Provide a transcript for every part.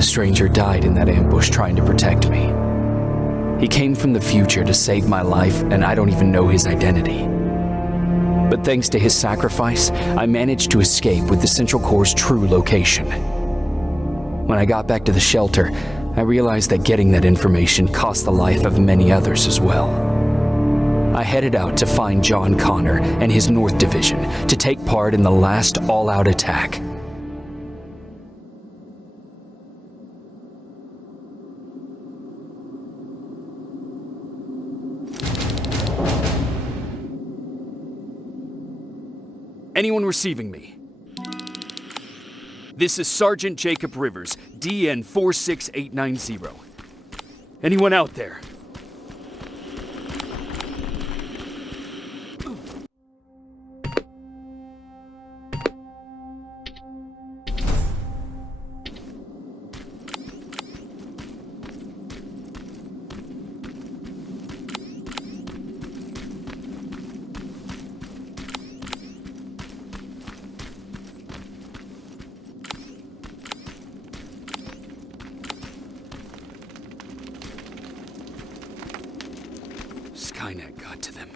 The stranger died in that ambush trying to protect me. He came from the future to save my life, and I don't even know his identity. But thanks to his sacrifice, I managed to escape with the Central Core's true location. When I got back to the shelter, I realized that getting that information cost the life of many others as well. I headed out to find John Connor and his North Division to take part in the last all-out attack. Anyone receiving me? This is Sergeant Jacob Rivers, DN 46890. Anyone out there? Skynet got to them.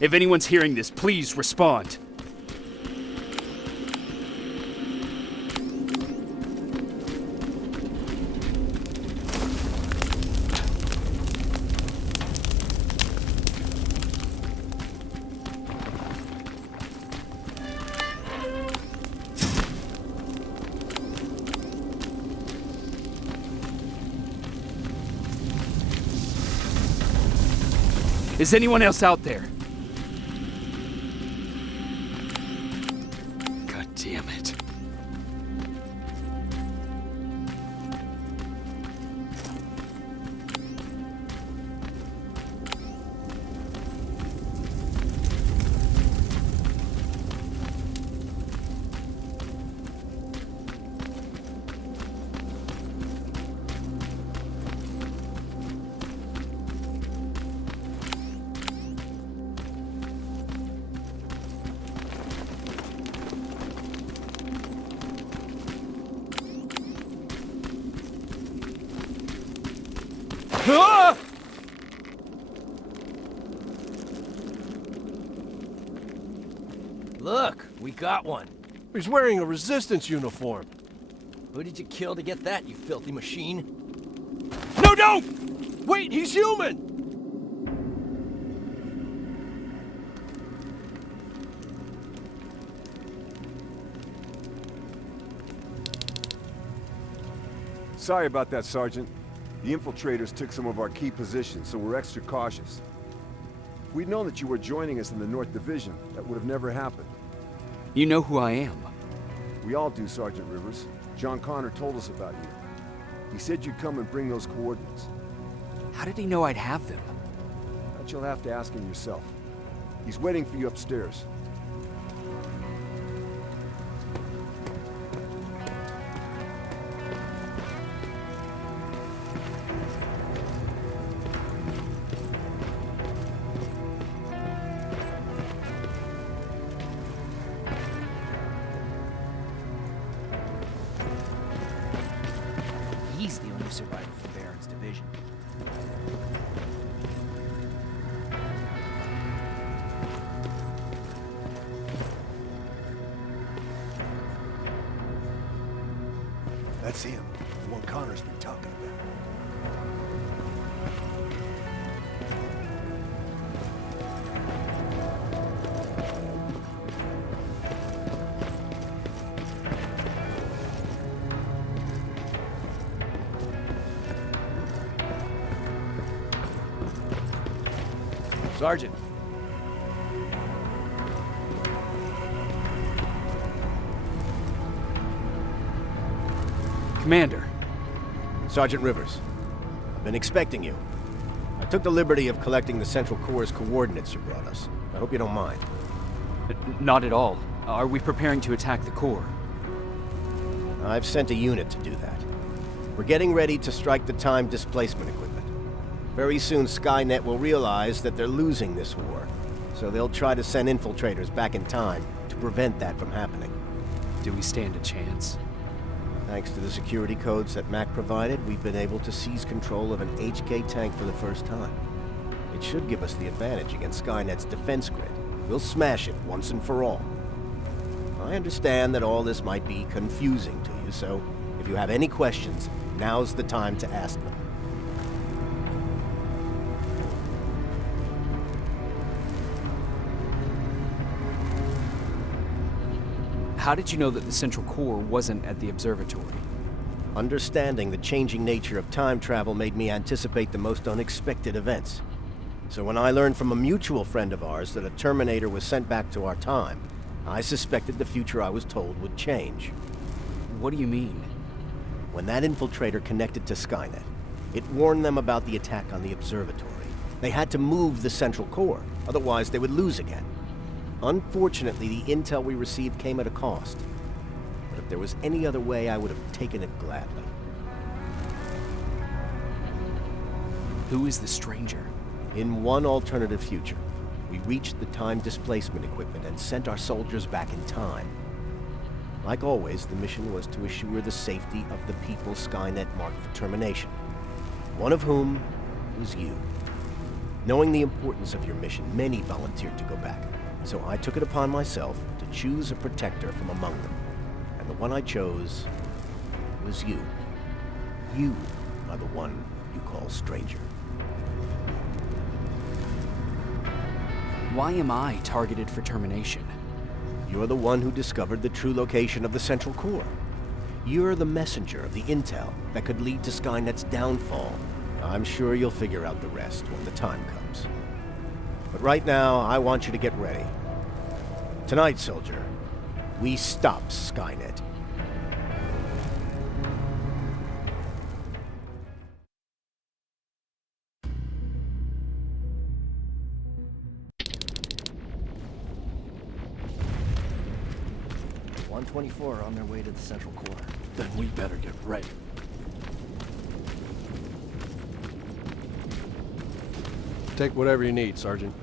If anyone's hearing this, please respond. Is anyone else out there? Damn it. Ah! Look, we got one. He's wearing a resistance uniform. Who did you kill to get that, you filthy machine? No, don't! Wait, he's human! Sorry about that, Sergeant. The infiltrators took some of our key positions, so we're extra cautious. If we'd known that you were joining us in the North Division, that would have never happened. You know who I am. We all do, Sergeant Rivers. John Connor told us about you. He said you'd come and bring those coordinates. How did he know I'd have them? That you'll have to ask him yourself. He's waiting for you upstairs. He's the only survivor from Baron's division. That's him, the one Connor's been talking about. Sergeant. Commander. Sergeant Rivers, I've been expecting you. I took the liberty of collecting the Central Core's coordinates you brought us. I hope you don't mind. Not at all. Are we preparing to attack the core? I've sent a unit to do that. We're getting ready to strike the time displacement equipment. Very soon Skynet will realize that they're losing this war, so they'll try to send infiltrators back in time to prevent that from happening. Do we stand a chance? Thanks to the security codes that Mac provided, we've been able to seize control of an HK tank for the first time. It should give us the advantage against Skynet's defense grid. We'll smash it once and for all. I understand that all this might be confusing to you, so if you have any questions, now's the time to ask them. How did you know that the Central Core wasn't at the observatory? Understanding the changing nature of time travel made me anticipate the most unexpected events. So when I learned from a mutual friend of ours that a Terminator was sent back to our time, I suspected the future I was told would change. What do you mean? When that infiltrator connected to Skynet, it warned them about the attack on the observatory. They had to move the Central Core, otherwise they would lose again. Unfortunately, the intel we received came at a cost. But if there was any other way, I would have taken it gladly. Who is the stranger? In one alternative future, we reached the time displacement equipment and sent our soldiers back in time. Like always, the mission was to assure the safety of the people Skynet marked for termination. One of whom was you. Knowing the importance of your mission, many volunteered to go back. So I took it upon myself to choose a protector from among them. And the one I chose was you. You are the one you call stranger. Why am I targeted for termination? You're the one who discovered the true location of the Central Core. You're the messenger of the intel that could lead to Skynet's downfall. I'm sure you'll figure out the rest when the time comes. But right now, I want you to get ready. Tonight, soldier, we stop Skynet. .124 on their way to the Central Core. Then we better get ready. Take whatever you need, Sergeant.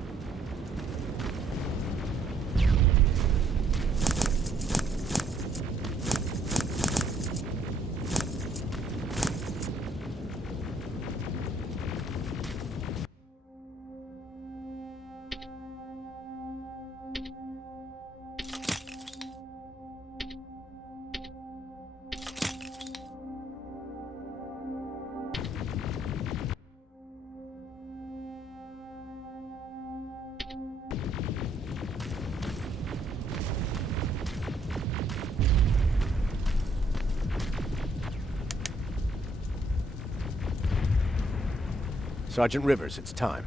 Sergeant Rivers, it's time.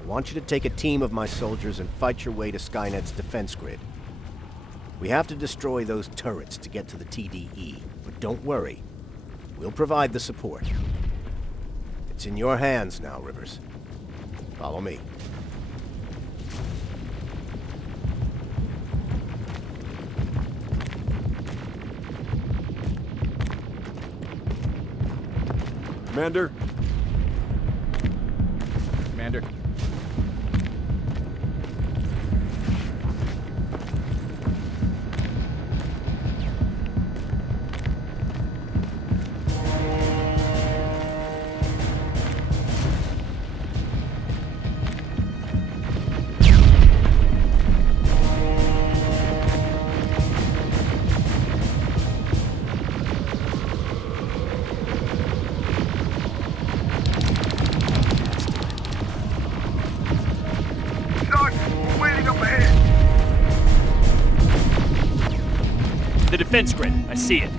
I want you to take a team of my soldiers and fight your way to Skynet's defense grid. We have to destroy those turrets to get to the TDE, but don't worry. We'll provide the support. It's in your hands now, Rivers. Follow me. Commander? Commander. The defense grid. I see it.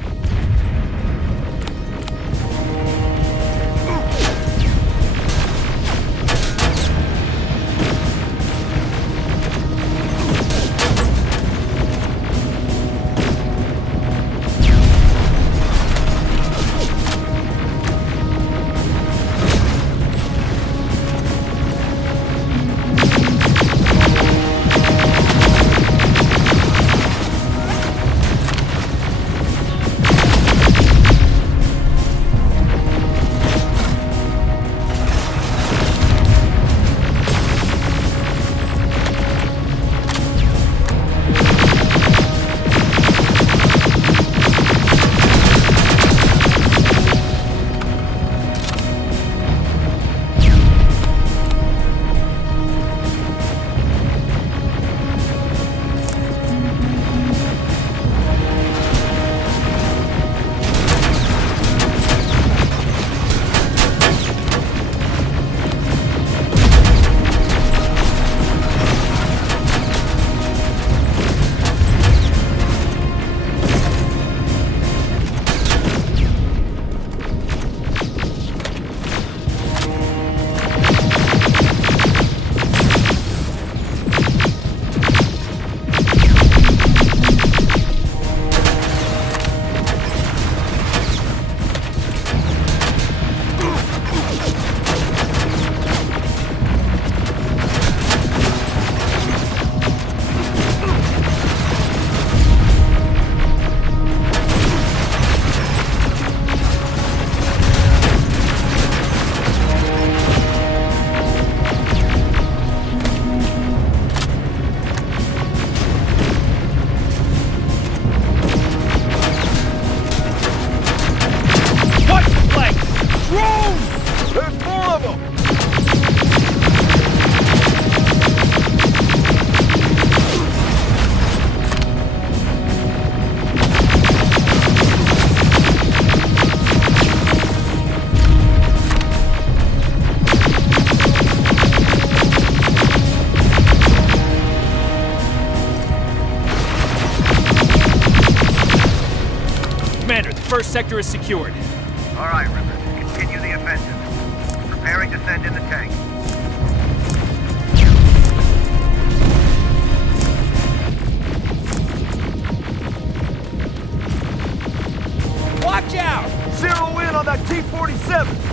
first sector is secured. All right, Rivers. Continue the offensive. Preparing to send in the tank. Watch out! Zero in on that T-47!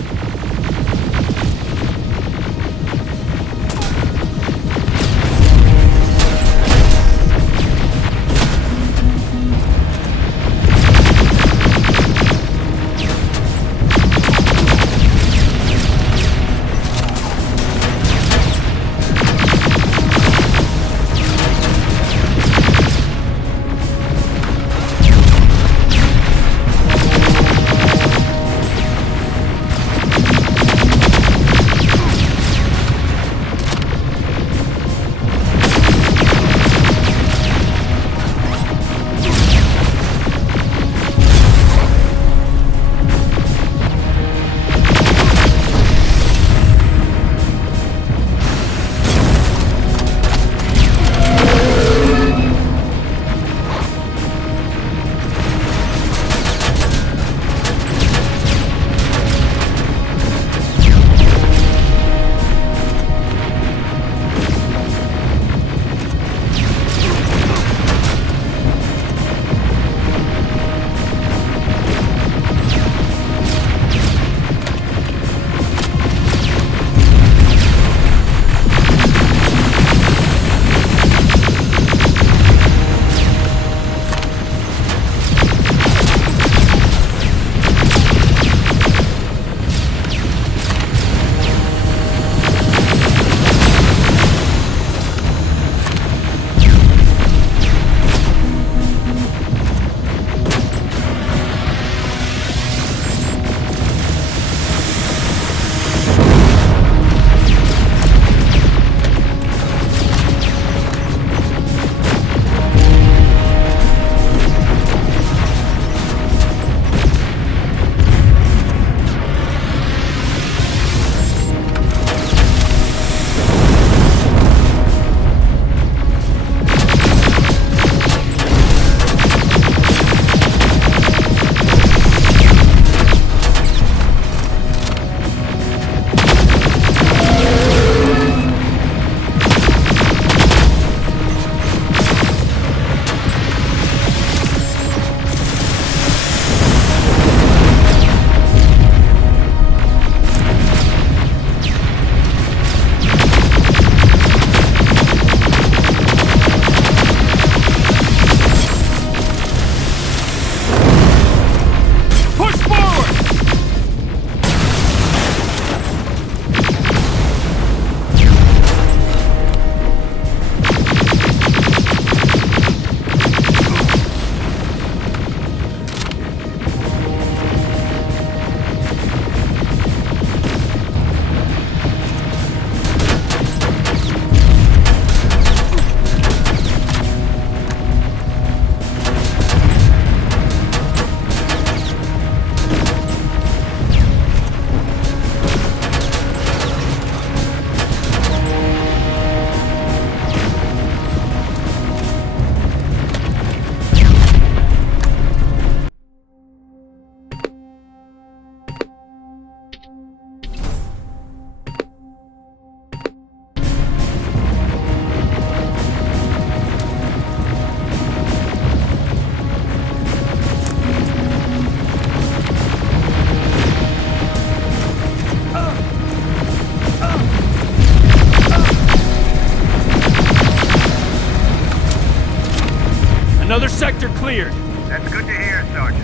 Another sector cleared. That's good to hear, Sergeant.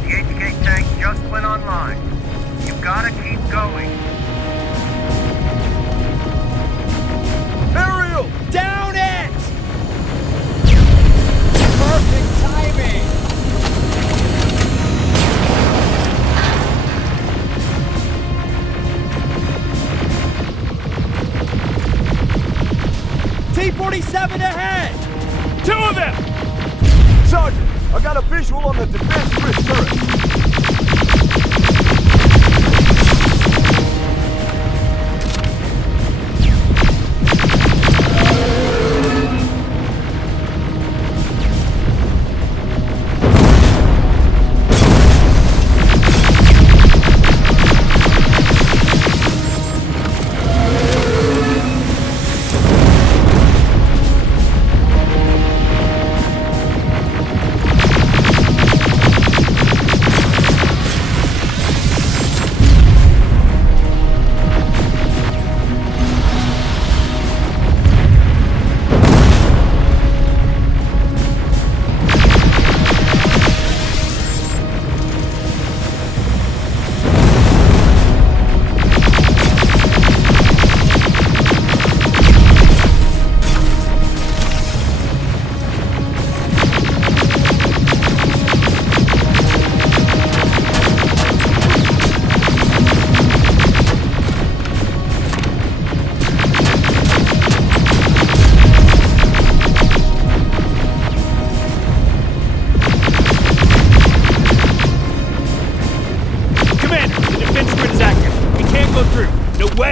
The HK tank just went online. You've gotta keep going. Aerial! Down it! Perfect timing! T-47 ahead! Two of them! Sergeant, I got a visual on the defense bridge turret.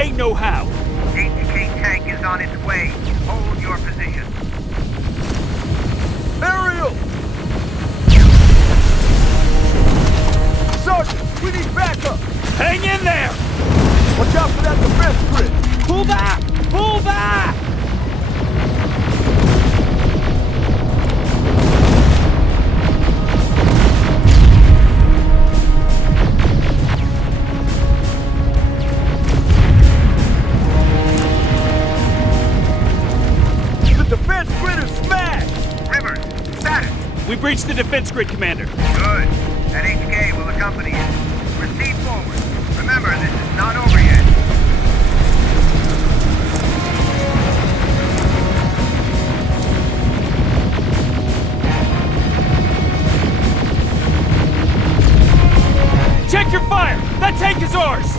way, no how. ATK tank is on its way. Hold your position. Aerial! Sergeant, we need backup! Hang in there! Watch out for that defense grid! Pull back! Pull back! The defense grid is smashed! Rivers, status. We breached the defense grid, Commander. Good. That HK will accompany you. Proceed forward. Remember, this is not over yet. Check your fire! That tank is ours!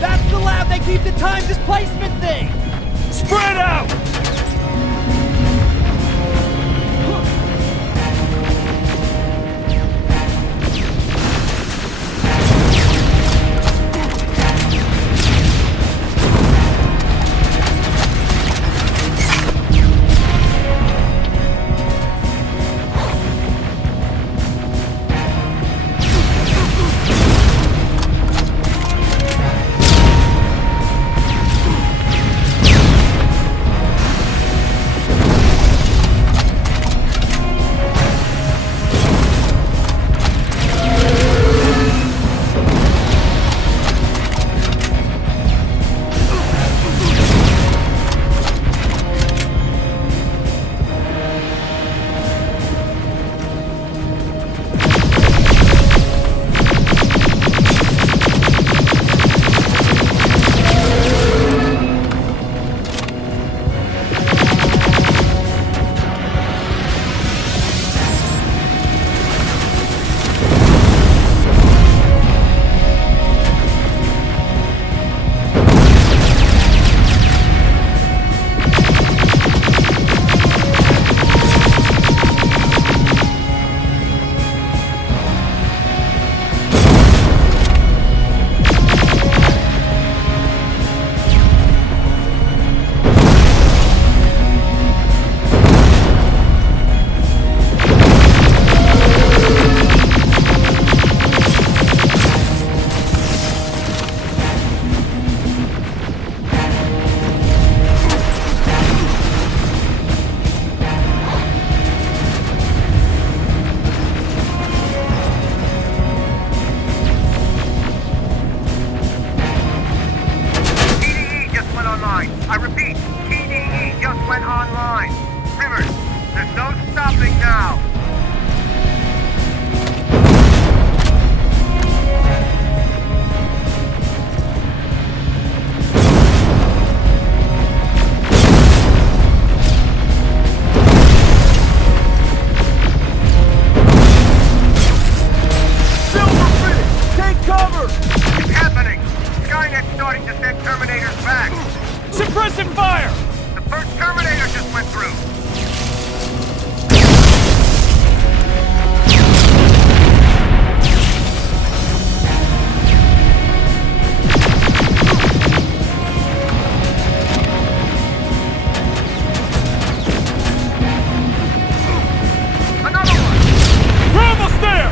That's the lab they keep the time displacement thing! Spread out! I repeat, TDE just went online. Rivers, there's no stopping now. Silverfish, take cover! It's happening. Skynet's starting to send Terminators back. Suppressive fire! The first Terminator just went through. Another one! We're almost there!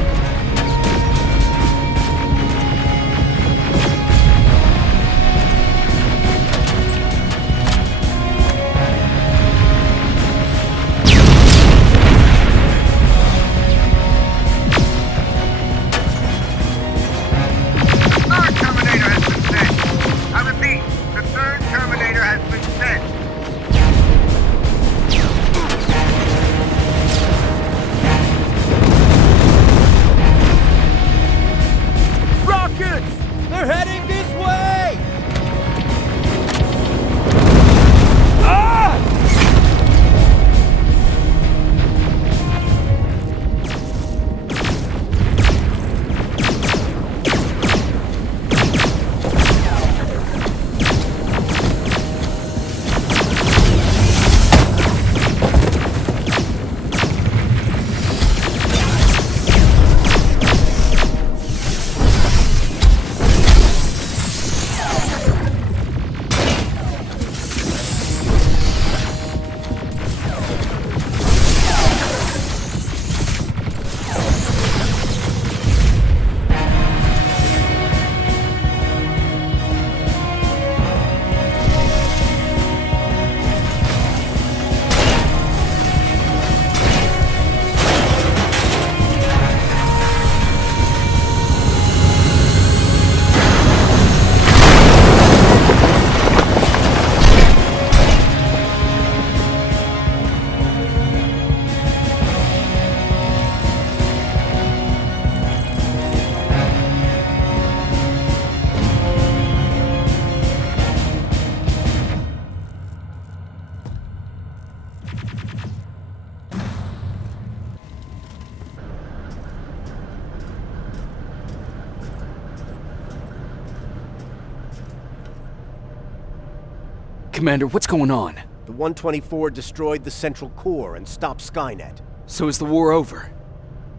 Commander, what's going on? The 124 destroyed the central core and stopped Skynet. So is the war over?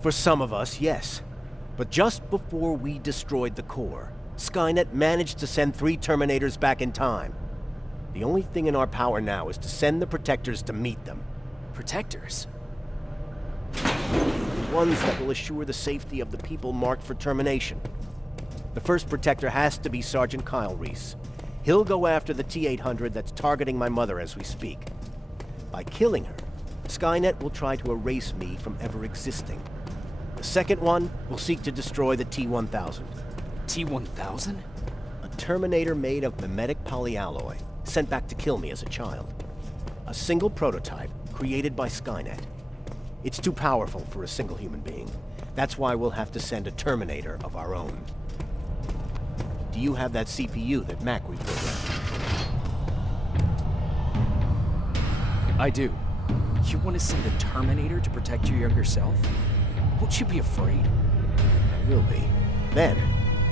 For some of us, yes. But just before we destroyed the core, Skynet managed to send 3 Terminators back in time. The only thing in our power now is to send the Protectors to meet them. Protectors? The ones that will assure the safety of the people marked for termination. The first Protector has to be Sergeant Kyle Reese. He'll go after the T-800 that's targeting my mother as we speak. By killing her, Skynet will try to erase me from ever existing. The second one will seek to destroy the T-1000. T-1000? A Terminator made of mimetic polyalloy, sent back to kill me as a child. A single prototype created by Skynet. It's too powerful for a single human being. That's why we'll have to send a Terminator of our own. Do you have that CPU that Mac reprogrammed? I do. You want to send a Terminator to protect your younger self? Won't you be afraid? I will be. Then,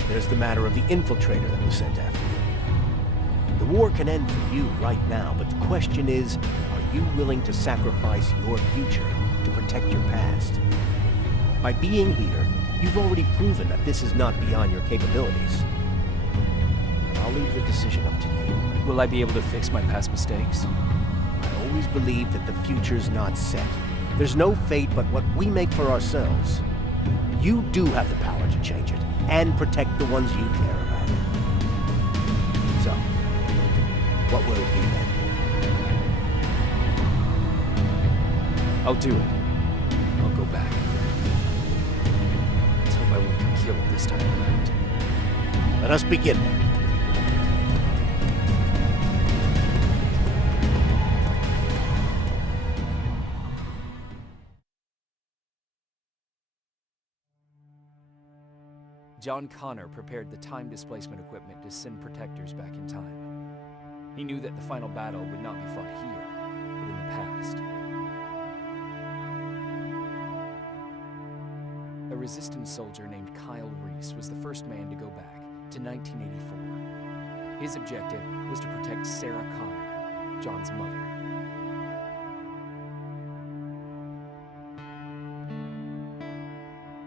there's the matter of the infiltrator that was sent after you. The war can end for you right now, but the question is, are you willing to sacrifice your future to protect your past? By being here, you've already proven that this is not beyond your capabilities. I'll leave the decision up to you. Will I be able to fix my past mistakes? I always believe that the future's not set. There's no fate but what we make for ourselves. You do have the power to change it, and protect the ones you care about. So, what will it be then? I'll do it. I'll go back. Let's hope I won't get killed this time around. Let us begin then. John Connor prepared the time displacement equipment to send Protectors back in time. He knew that the final battle would not be fought here, but in the past. A resistance soldier named Kyle Reese was the first man to go back to 1984. His objective was to protect Sarah Connor, John's mother.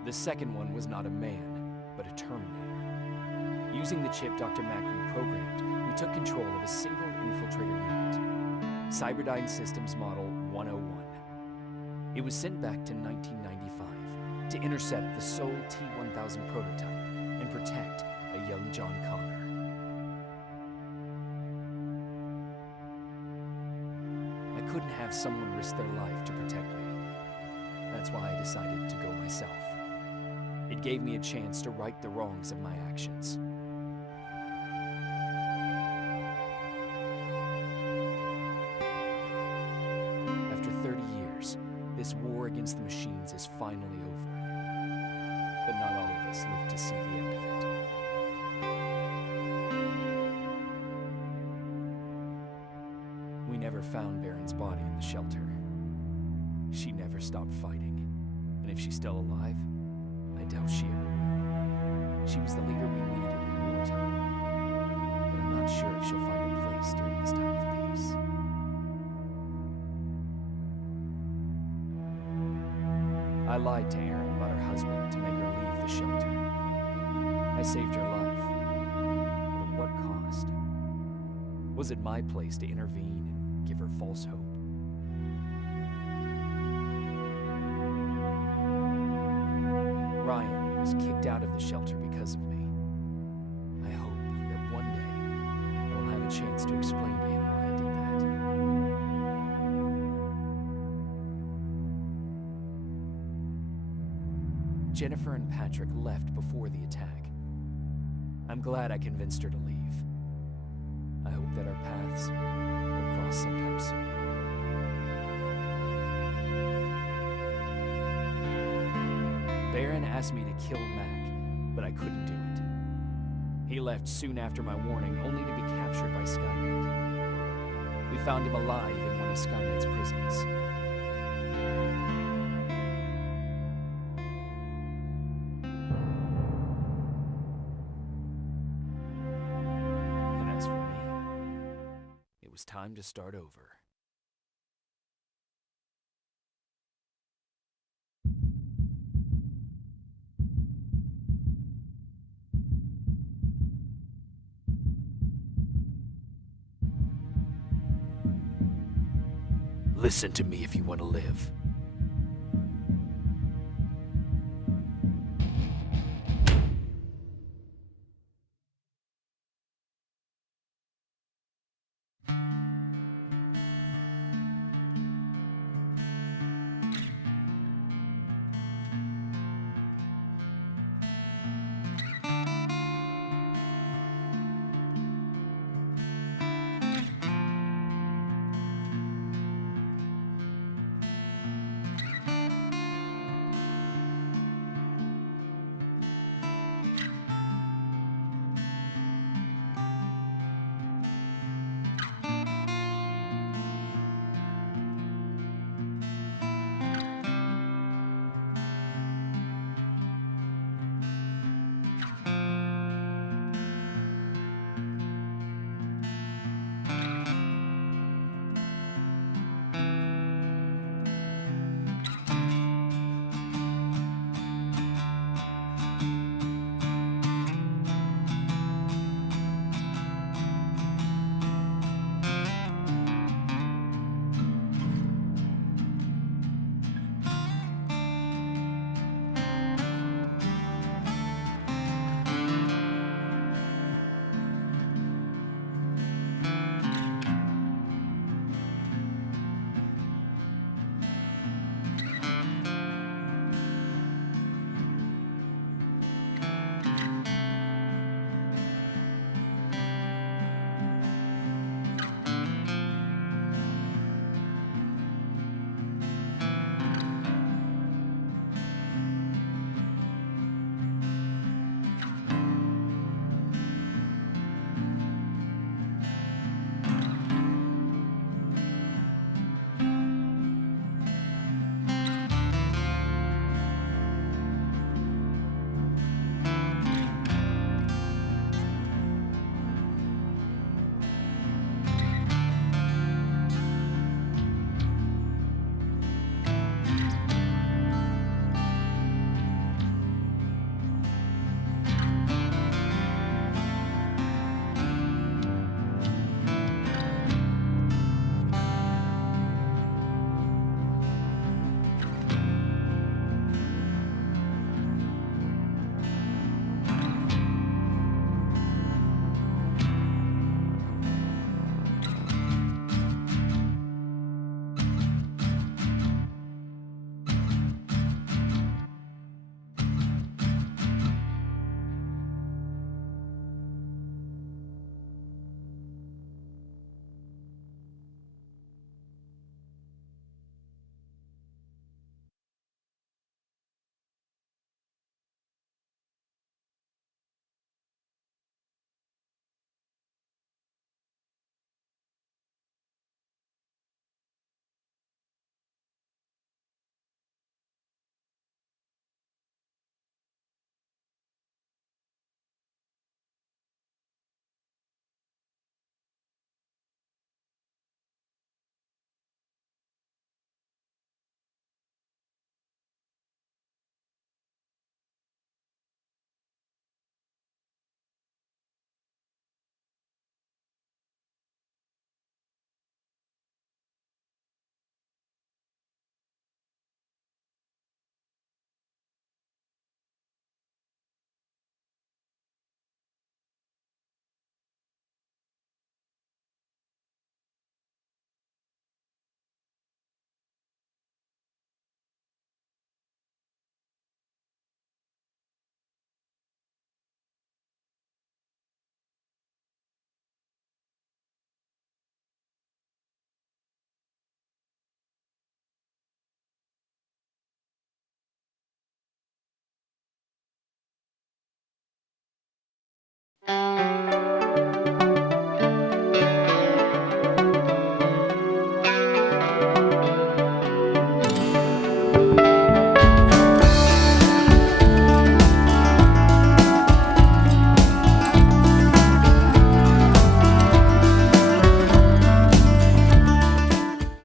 The second one was not a man, but a Terminator. Using the chip Dr. Mack reprogrammed, we took control of a single infiltrator unit, Cyberdyne Systems Model 101. It was sent back to 1995 to intercept the sole T-1000 prototype and protect a young John Connor. I couldn't have someone risk their life to protect me. That's why I decided to go myself. It gave me a chance to right the wrongs of my actions. After 30 years, this war against the machines is finally over. But not all of us live to see the end of it. We never found Baron's body in the shelter. She never stopped fighting. And if she's still alive, I doubt she ever will. She was the leader we needed in wartime, but I'm not sure if she'll find a place during this time of peace. I lied to Erin about her husband to make her leave the shelter. I saved her life, but at what cost? Was it my place to intervene and give her false hope? Ryan was kicked out of the shelter because of me. I hope that one day I'll have a chance to explain to him why I did that. Jennifer and Patrick left before the attack. I'm glad I convinced her to leave. I hope that our paths will cross sometime soon. Baron asked me to kill Mac, but I couldn't do it. He left soon after my warning, only to be captured by Skynet. We found him alive in one of Skynet's prisons. And as for me, it was was time to start over. Listen to me if you want to live.